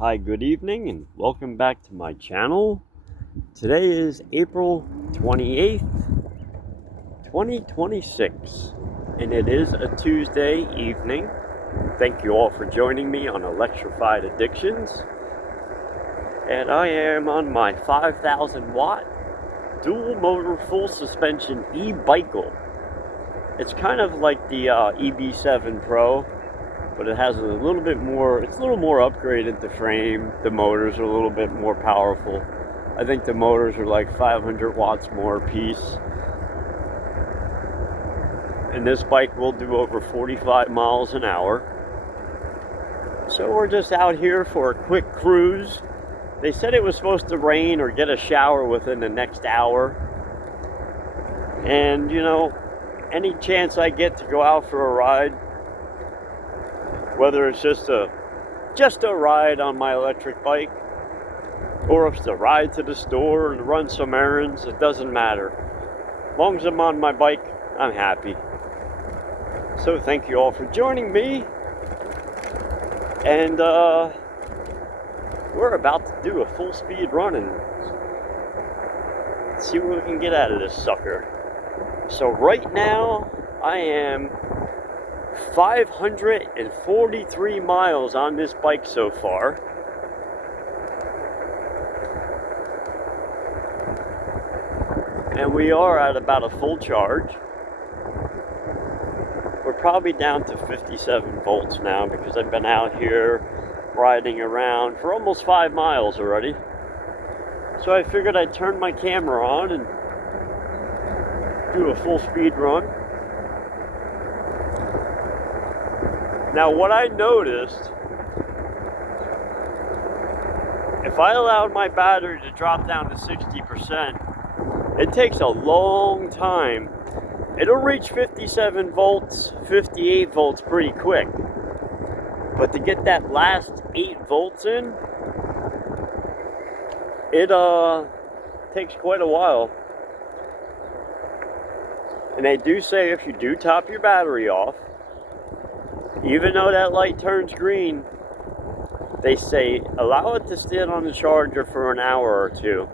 Hi, good evening, and welcome back to my channel. Today is April 28th, 2026, and it is a Tuesday evening. Thank you all for joining me on Electrified Addictions. And I am on my 5,000 watt dual motor full suspension e-bicycle. It's kind of like the EB7 Pro, but it has a little bit more, it's a little more upgraded, the frame. The motors are a little bit more powerful. I think the motors are like 500 watts more a piece. And this bike will do over 45 miles an hour. So we're just out here for a quick cruise. They said it was supposed to rain or get a shower within the next hour. And you know, any chance I get to go out for a ride, whether it's just a ride on my electric bike, or if it's a ride to the store and run some errands, it doesn't matter. As long as I'm on my bike, I'm happy. So thank you all for joining me. And we're about to do a full speed run and see what we can get out of this sucker. So right now, I am 543 miles on this bike so far. And we are at about a full charge. We're probably down to 57 volts now because I've been out here riding around for almost 5 miles already. So I figured I'd turn my camera on and do a full speed run. Now what I noticed, if I allowed my battery to drop down to 60%, it takes a long time. It'll reach 57 volts, 58 volts pretty quick. But to get that last 8 volts in, it takes quite a while. And they do say if you do top your battery off, even though that light turns green, they say allow it to sit on the charger for an hour or two,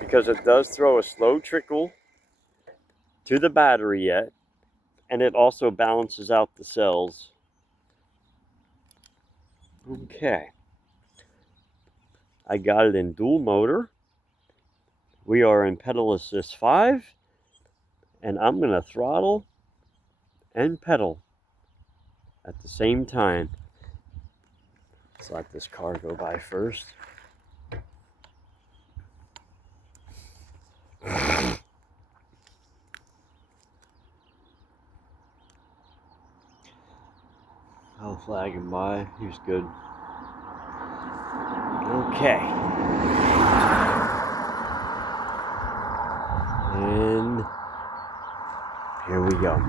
because it does throw a slow trickle to the battery yet, and it also balances out the cells. Okay, I got it in dual motor. We are in pedal assist 5, and I'm gonna throttle and pedal at the same time. Let's let this car go by first. I'll flag him by. He's good. Okay. And here we go.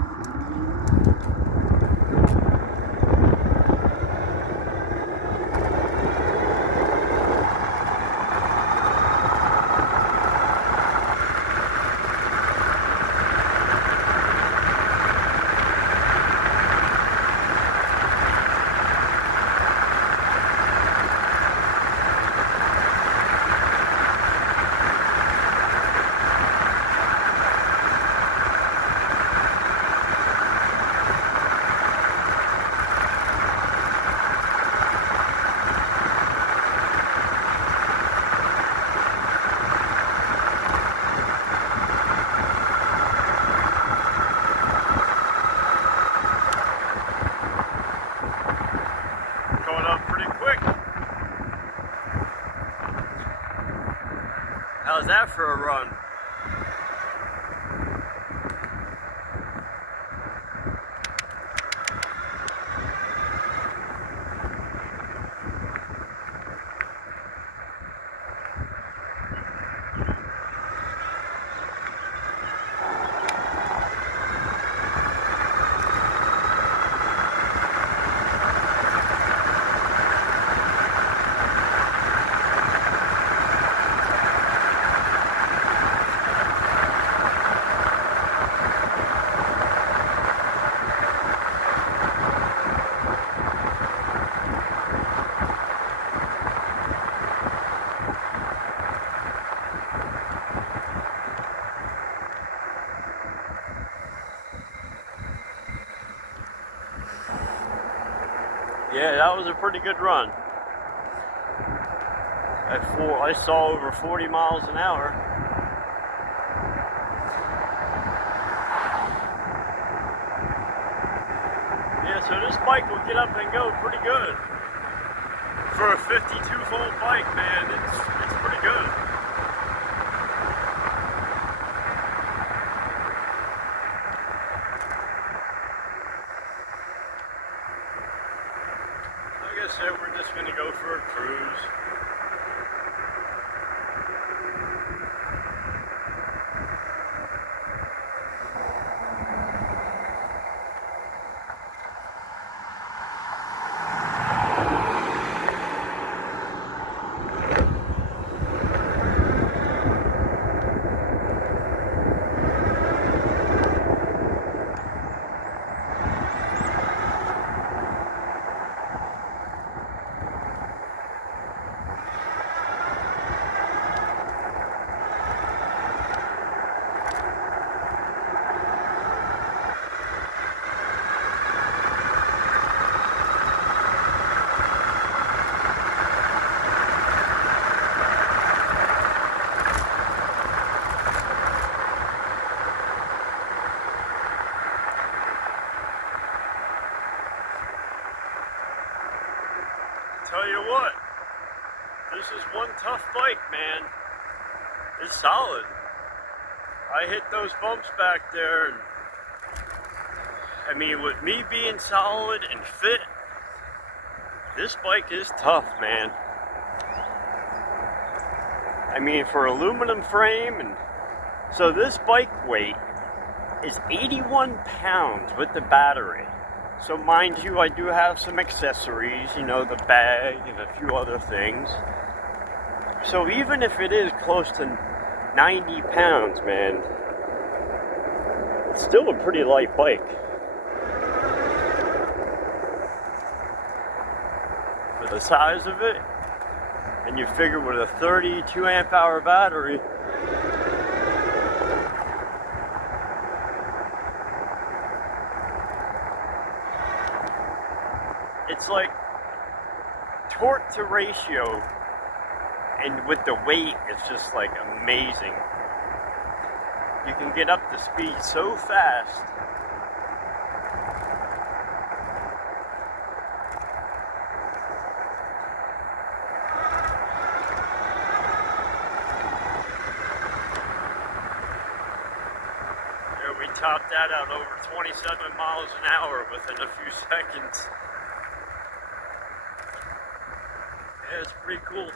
How's that for a run? that was a pretty good run. I saw over 40 miles an hour. Yeah, so this bike will get up and go pretty good. For a 52-volt bike, man, it's pretty good. Like I said, we're just going to go for a cruise. Tell you what, this is one tough bike, man. It's solid. I hit those bumps back there, and I mean, with me being solid and fit, this bike is tough, man. I mean, for aluminum frame, and so this bike weight is 81 pounds with the battery. So mind you, I do have some accessories, you know, the bag and a few other things. So even if it is close to 90 pounds, man, it's still a pretty light bike. For the size of it, and you figure with a 32 amp hour battery, it's like torque to ratio, and with the weight, it's just like amazing. You can get up to speed so fast. Yeah, we topped that out over 27 miles an hour within a few seconds. Yeah, it's pretty cool.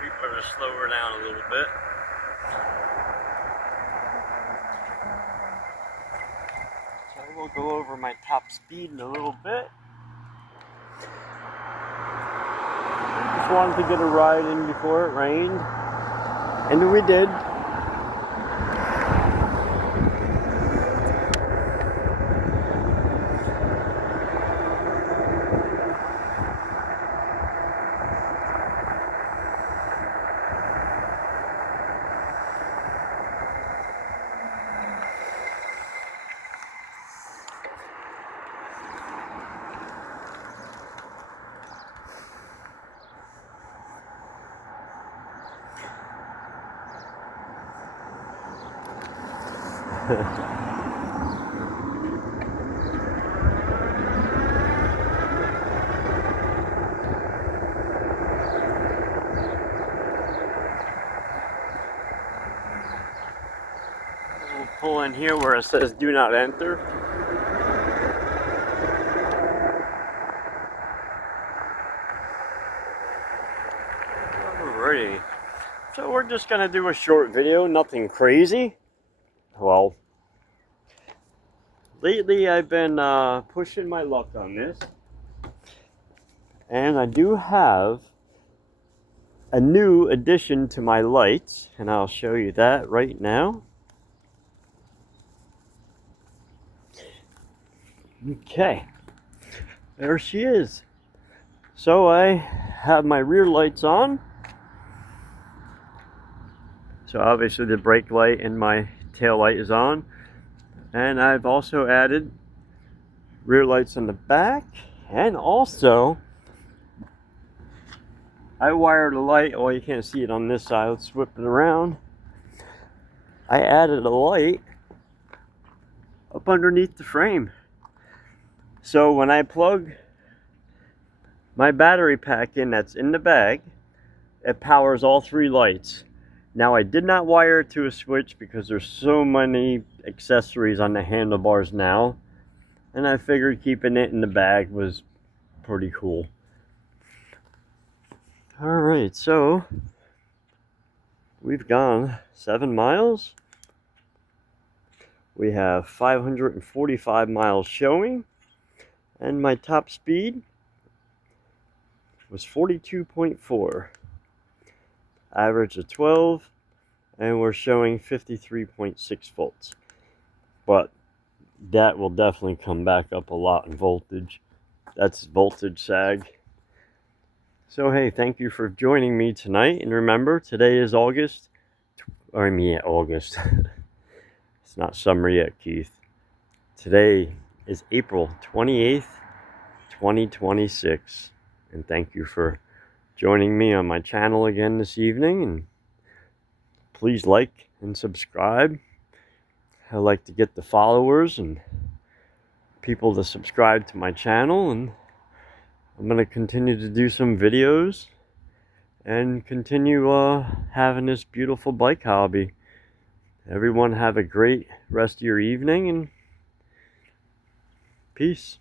We better slow her down a little bit. So we'll go over my top speed in a little bit. Just wanted to get a ride in before it rained, and we did. We'll pull in here where it says do not enter. Alrighty. So we're just gonna do a short video, nothing crazy. Well, lately I've been pushing my luck on this, and I do have a new addition to my lights, and I'll show you that right now. Okay, there she is. So I have my rear lights on. So obviously the brake light and my tail light is on. And I've also added rear lights on the back, and also I wired a light. Oh, you can't see it on this side. Let's whip it around. I added a light up underneath the frame. So when I plug my battery pack in that's in the bag, it powers all 3 lights. Now I did not wire it to a switch because there's so many accessories on the handlebars now, and I figured keeping it in the bag was pretty cool. Alright, so we've gone 7 miles. We have 545 miles showing, and my top speed was 42.4. Average of 12, and we're showing 53.6 volts. But that will definitely come back up a lot in voltage. That's voltage sag. So hey, thank you for joining me tonight, and remember, today is August. August. It's not summer yet, Keith. Today is April 28th, 2026, and thank you for joining me on my channel again this evening, and please like and subscribe. I like to get the followers and people to subscribe to my channel, and I'm going to continue to do some videos and continue having this beautiful bike hobby. Everyone have a great rest of your evening, and peace.